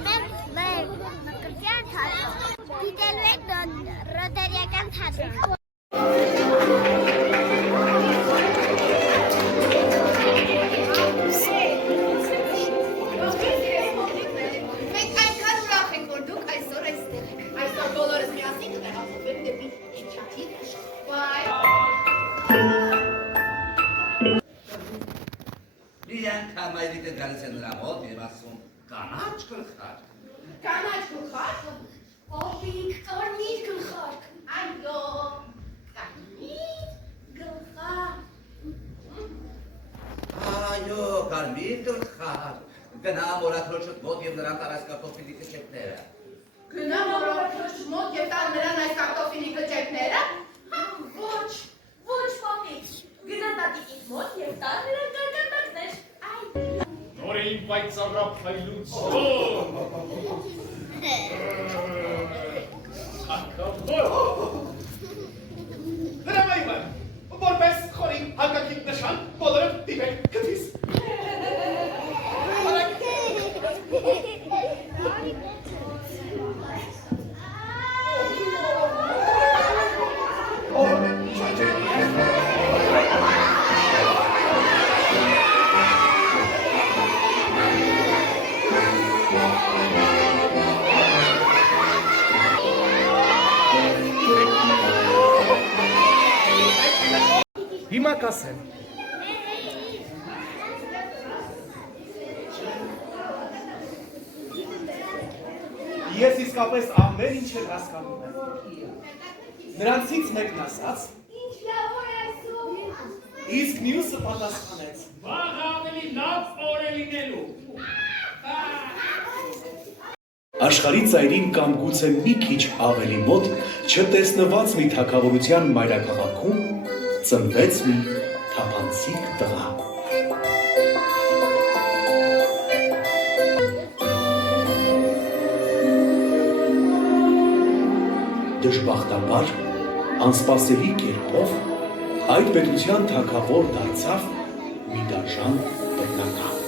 Ոտեմ մեր կրկյան թատրոն։ Դիտելու եք ռոտարիական թատրոն։ Մենք այնքան ուրախ ենք, որ դուք այսօր այստեղ եք։ Այսօր բոլորս միասին կտեղափոխվենք դեպի Շիչակի աշխարհ։ Իրանք համայնիկը գալիս են նրա մոտ և ասում կանաչ գլխարկ։ Կանաչ գլխարկ։ Օպիկ, կարմիր գլխարկ։ Այո, կարմիր գլխարկ։ Այո, կարմիր գլխարկ։ Գնամ օրաթրոջդ մոտ և նրան տար այս կարտոֆիլի կճեպները։ Գնամ օրաթրոջդ մոտ և տար նրան այս կարտոֆիլի կճեպները։ Ոչ, ոչ պապիկ, գնա տատիկից մոտ և տար նրան կարկատակներ, Նորեին պայծառապ հայլուց Հրամայում եմ, որպես խորին հակակիտ նշան, բոլորը դիպեք կտիս Հիմա կասեմ։ Ես իսկապես ամեն ինչ էլ հասկանում եմ։ Նրանցից մեկն ասաց, Ինչ լավ օր այսօր։ իսկ մյուսը պատասխանեց։ Վաղ ավելի լավ օր է լինելու Աշխարհի ծայրին կամ գուցե մի քիչ ավելի մոտ չտեսնված մի թագավորության մայրաքաղաքում ծնվեց մի թափանցիկ տղա։ Դժբախտաբար, անսպասելի կերպով այդ պետության թագավոր դարձավ մի դաժան բռնակալ։